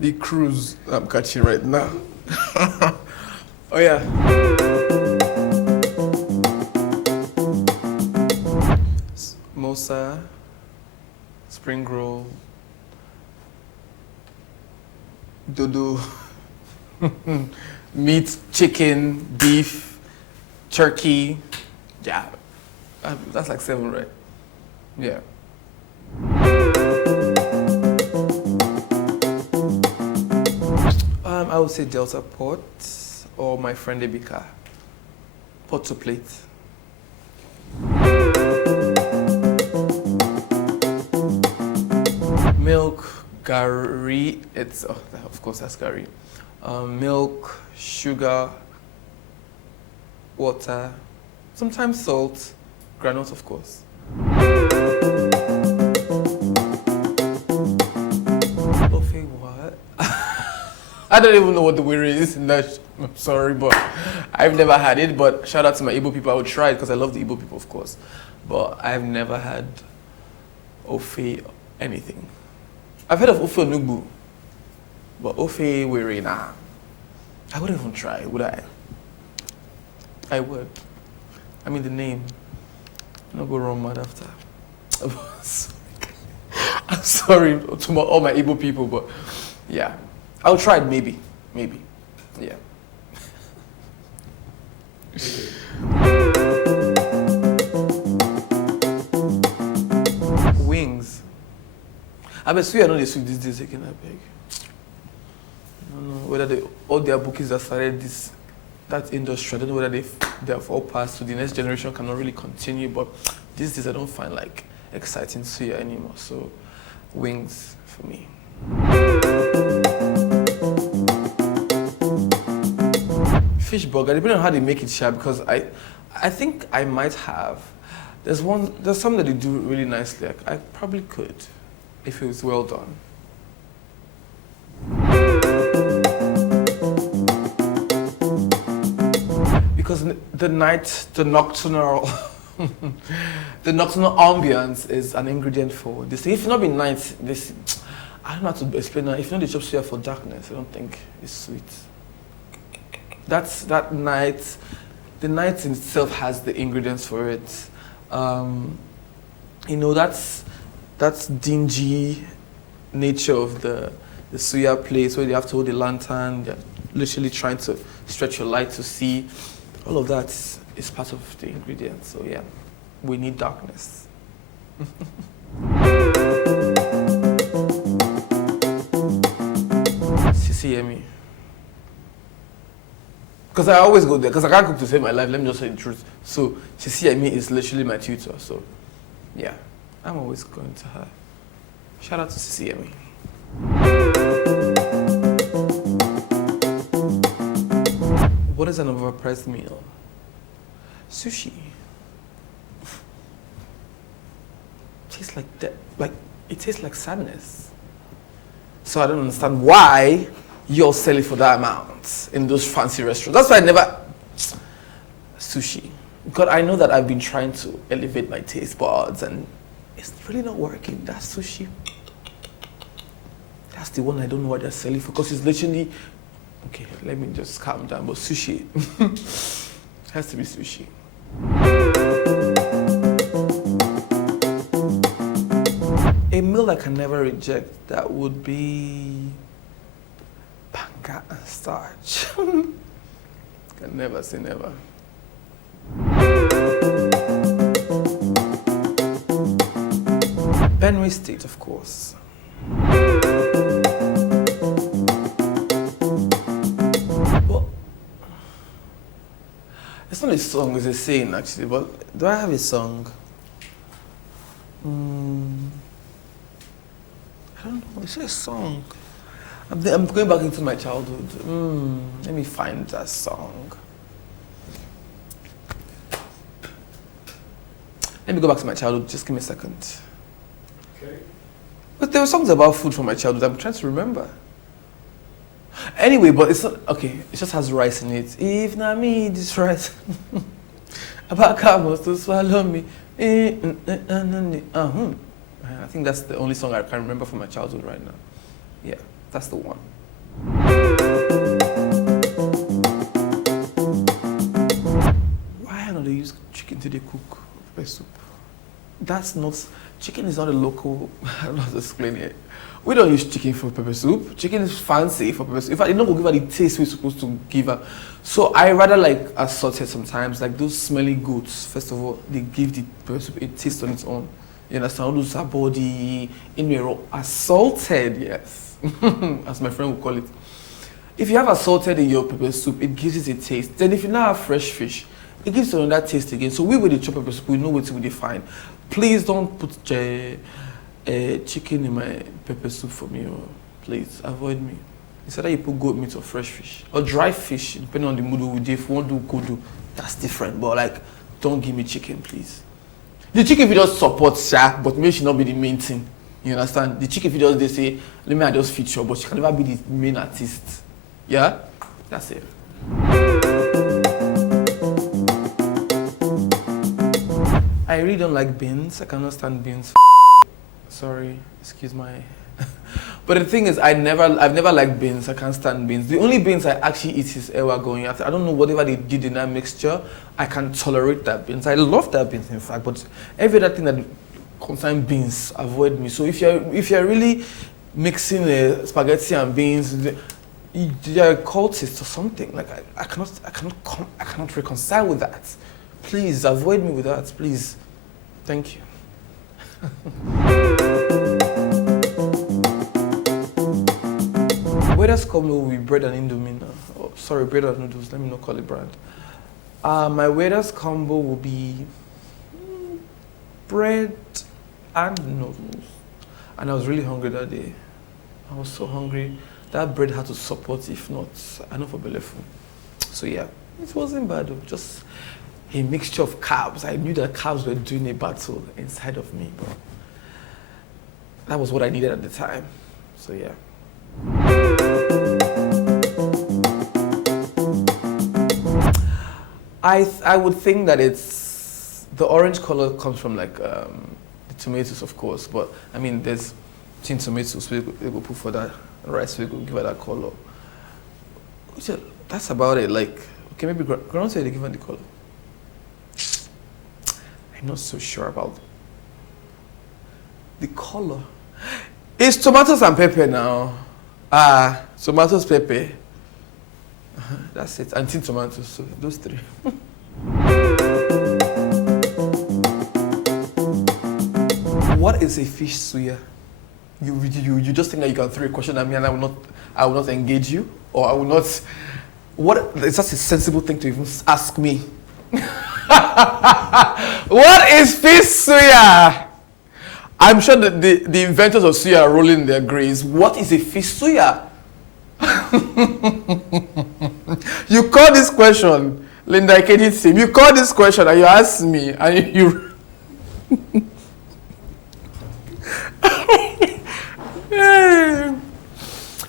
The cruise I'm catching right now. Oh yeah. Mosa, spring roll, dodo, meat, chicken, beef, turkey. Yeah, that's like 7, right? Yeah. I would say Delta Port or my friend Ebika. Pot to plate. Milk, gari, it's, oh, of course that's gari. Milk, sugar, water, sometimes salt, granite of course. Ofe what? I don't even know what the word is in that. I'm sorry, but I've never had it. But shout out to my Igbo people. I would try it because I love the Igbo people, of course. But I've never had Ofe anything. I've heard of Ofe Onugbu, but Ofe Were, nah. I wouldn't even try, would I? I would. I mean, the name. I'll go wrong mad after. I'm sorry to all my Igbo people, but yeah. I'll try it, maybe. Maybe. Yeah. Wings. I bet I know they sweep these days again, I beg. I don't know whether all their bookies that started that industry, I don't know whether they've all passed to the next generation, cannot really continue, but these days I don't find like exciting suya anymore, so wings for me. Fish burger, depending on how they make it, sure, because I think I might have. There's some that they do really nicely. I probably could, if it was well done. Because the nocturnal ambience is an ingredient for this. If it's not been night, this, I don't know how to explain that. If you know the chop suya for darkness, I don't think it's sweet. That night, the night in itself has the ingredients for it. You know, that's dingy nature of the suya place where you have to hold the lantern, you're literally trying to stretch your light to see. All of that is part of the ingredients. So yeah, we need darkness. CCME. Because I always go there, because I can't cook to save my life, let me just say the truth. So CCME is literally my tutor, so yeah, I'm always going to her. Shout out to CCME. What is an overpriced meal? Sushi. Tastes like that, like it tastes like sadness. So I don't understand why you'll sell it for that amount in those fancy restaurants. That's why I never sushi. Because I know that I've been trying to elevate my taste buds and it's really not working. That sushi, that's the one I don't know what they're selling for, because it's literally, okay, let me just calm down, but sushi has to be sushi. A meal I can never reject, that would be banga and starch. Can never say never. Benue State, of course. Well, it's not a song, it's a saying actually, but do I have a song? I don't know, it's a song. I'm going back into my childhood. Let me find that song. Let me go back to my childhood, just give me a second. Okay. But there were songs about food from my childhood, I'm trying to remember. Anyway, but it's not, okay, it just has rice in it. If not me, this rice. About cows to swallow me. I think that's the only song I can remember from my childhood right now. Yeah. That's the one. Why don't they use chicken to they cook pepper soup? That's not, chicken is not a local, I'm not explaining it. We don't use chicken for pepper soup. Chicken is fancy for pepper soup. In fact, it's not going to give her the taste we're supposed to give her. So I rather like assorted sometimes, like those smelly goats. First of all, they give the pepper soup a taste on its own. You understand? All those body in mirror assaulted, yes, as my friend would call it. If you have assaulted in your pepper soup, it gives it a taste. Then if you now have fresh fish, it gives it another taste again. So we with the chop pepper soup, we know what we define. Please don't put chicken in my pepper soup for me, or please avoid me. Instead you put goat meat or fresh fish or dry fish, depending on the mood we do. If you want to do kodo, that's different. But like, don't give me chicken, please. The chicken video support Sha, but maybe she not be the main thing. You understand? The chicken videos they say, let me just feature, but she can never be the main artist. Yeah, that's it. I really don't like beans. I cannot stand beans. Sorry, excuse my. But the thing is, I've never liked beans. I can't stand beans. The only beans I actually eat is ewa going after. I don't know whatever they did in that mixture. I can tolerate that beans. I love that beans, in fact. But every other thing that concerns beans, avoid me. So if you're really mixing spaghetti and beans, you're a cultist or something. Like I cannot reconcile with that. Please avoid me with that, please. Thank you. Weather's combo will be bread and indomie now. Oh, sorry, bread and noodles. Let me not call it brand. My weather's combo will be bread and noodles. And I was really hungry that day. I was so hungry. That bread had to support, if not, I know for bellyful. So yeah, it wasn't bad though. Just a mixture of carbs. I knew that carbs were doing a battle inside of me, but that was what I needed at the time. So yeah. I would think that it's the orange color comes from like the tomatoes, of course, but I mean there's tin tomatoes we go put for that rice, we go give her that color. That's about it. Like, okay, maybe ground say they give her the color. I'm not so sure about the color. It's tomatoes and pepper now. Tomatoes, pepper. That's it. And tin tomatoes. So those three. What is a fish suya? You just think that you can throw a question at me and I will not engage you, or I will not. What is that a sensible thing to even ask me? What is fish suya? I'm sure that the inventors of suya are rolling their graves. What is a fish suya? You call this question, Linda Ikedit, you call this question and you ask me, and you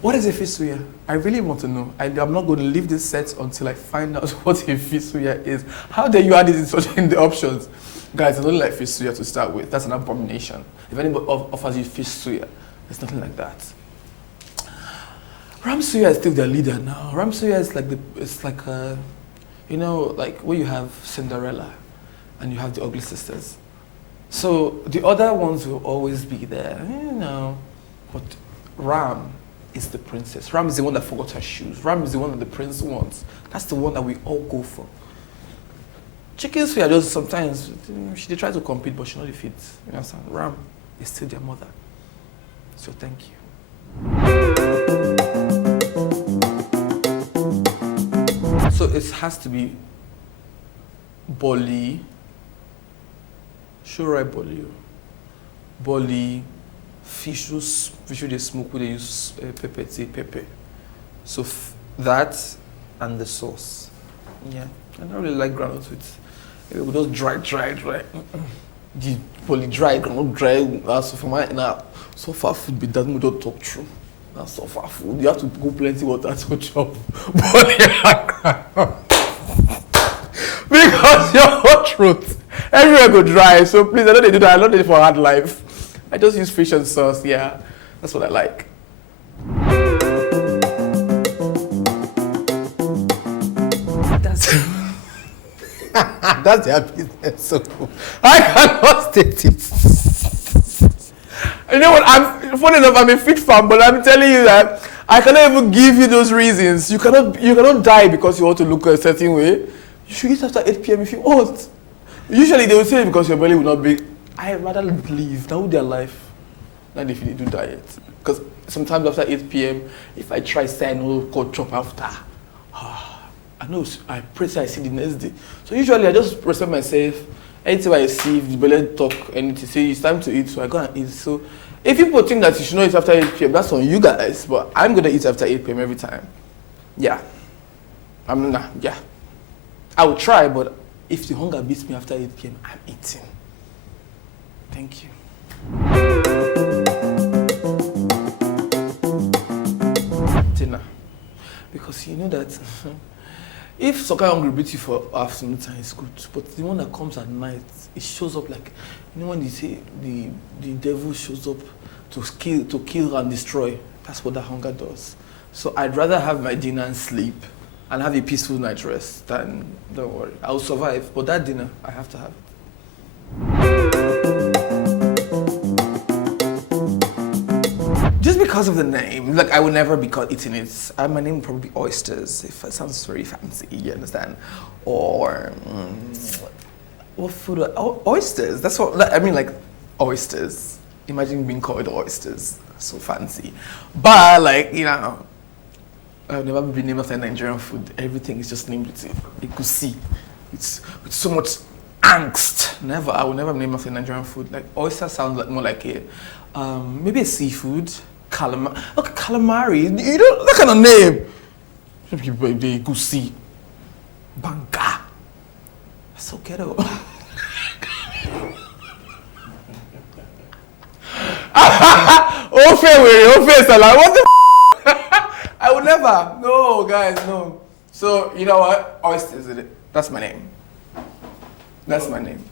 what is a fish suya? I really want to know. I'm not going to leave this set until I find out what a fish suya is. How dare you add it in the options? Guys, I don't like fish suya to start with. That's an abomination. If anybody offers you fish suya, it's nothing like that. Ram suya is still their leader now. Ram suya is like you know, like where you have Cinderella and you have the ugly sisters. So the other ones will always be there, you know. But Ram is the princess. Ram is the one that forgot her shoes. Ram is the one that the prince wants. That's the one that we all go for. Chicken suya just sometimes they try to compete, but she not fit. You understand? Ram is still their mother. So thank you. So it has to be boli. Sure, right, boli, fish they smoke, they use pepper. So that and the sauce. Yeah, I don't really like groundnuts with. It will just dry. The boli dry, groundnut dry. So for my now, so far food be that we don't talk true. Now so far food, you have to go plenty water to chop. Because your hot truth. Everywhere go dry, so please, I don't need to do that. I don't need it for hard life. I just use fish and sauce, yeah. That's what I like. That's their business. So I cannot state it. You know what? I'm funny enough. I'm a fit fan, but I'm telling you that I cannot even give you those reasons. You cannot die because you want to look a certain way. You should eat after 8 p.m. if you want. Usually they will say because your belly will not be. I rather leave that would their life than if you do diet. Because sometimes after 8 p.m. if I try say I know go chop after. I know I pray say I see the next day. So usually I just respect myself. Anytime I see if the belly talk and to say it's time to eat, so I go and eat. So if people think that you should not eat after 8 p.m., that's on you guys. But I'm gonna eat after 8 p.m. every time. Yeah. Yeah. I will try, but if the hunger beats me after 8 p.m., I'm eating. Thank you. Dinner. Because you know that if soccer hungry beats you for afternoon time, it's good. But the one that comes at night, it shows up like, you know when they say the devil shows up to kill and destroy. That's what that hunger does. So I'd rather have my dinner and sleep and have a peaceful night rest than, don't worry, I'll survive. But that dinner, I have to have it. Just because of the name, like I would never be caught eating it. My name would probably be Oysters, if it sounds very fancy, you understand? Or, what food? Oysters, that's what, I mean like oysters. Imagine being called Oysters, so fancy. But like, you know, I've never been named after Nigerian food. Everything is just named with egusi. It's with so much angst. Never, I will never be named after Nigerian food. Like oyster sounds like more like a, maybe a seafood. Calamari. Okay, calamari. You don't that kind of name. The egusi. Banga. That's so ghetto. Ofe salad. What the I would never. No, guys, no. So, you know what? Oysters, is it? That's my name. That's my name.